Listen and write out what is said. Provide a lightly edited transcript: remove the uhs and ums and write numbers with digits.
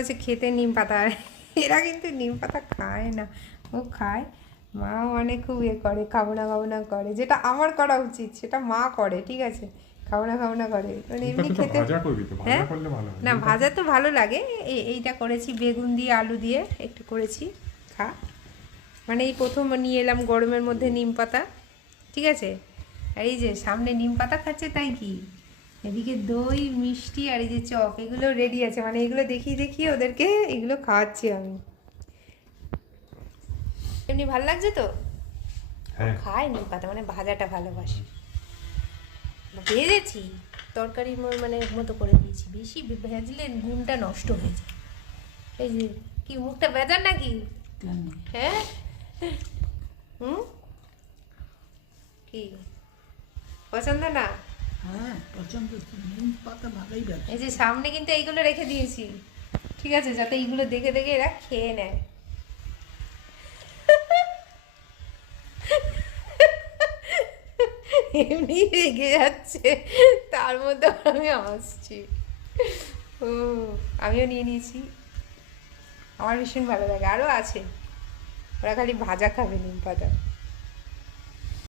করেছে খেতে নিম পাতা। এরা কিন্তু নিম পাতা খায় না, ও খায়। মা মানে খুব করে, খাবো না করে, যেটা আমার করা উচিত সেটা মা করে, ঠিক আছে, খাবো না করে, মানে এমনি খেতে। হ্যাঁ না, ভাজা তো ভালো লাগে। এইটা করেছি বেগুন দিয়ে আলু দিয়ে একটু করেছি, খা। মানে এই প্রথম নিয়ে এলাম গরমের মধ্যে নিম পাতা, ঠিক আছে। আর এই যে সামনে নিম পাতা খাচ্ছে, তাই কি এদিকে দই মিষ্টি আর এই যে চপ, এগুলো রেডি আছে, মানে এগুলো দেখিয়ে ওদেরকে এগুলো খাওয়াচ্ছি আমি। এমনি ভালো লাগছে তো, খায় নিম পাতা, মানে ভাজাটা ভালোবাসি। ভেজেছি তরকারির মানে মতো করে দিয়েছি, বেশি ভেজলে গুণটা নষ্ট হয়ে যায়। এই যে কি মুখটা বেজার নাকি? হ্যাঁ কি পছন্দ না? হ্যাঁ পছন্দ, নিম পাতা ভালোই লাগে। এই যে সামনে কিন্তু এইগুলো রেখে দিয়েছি, ঠিক আছে, যাতে এইগুলো দেখে এরা খেয়ে নেয়। এমনি রেগে যাচ্ছে, তার মধ্যে আমি আসছি। ও আমিও নিয়ে নিয়েছি, আমার ভীষণ ভালো লাগে। আরও আছে, ওরা খালি ভাজা খাবে নিম পাতা।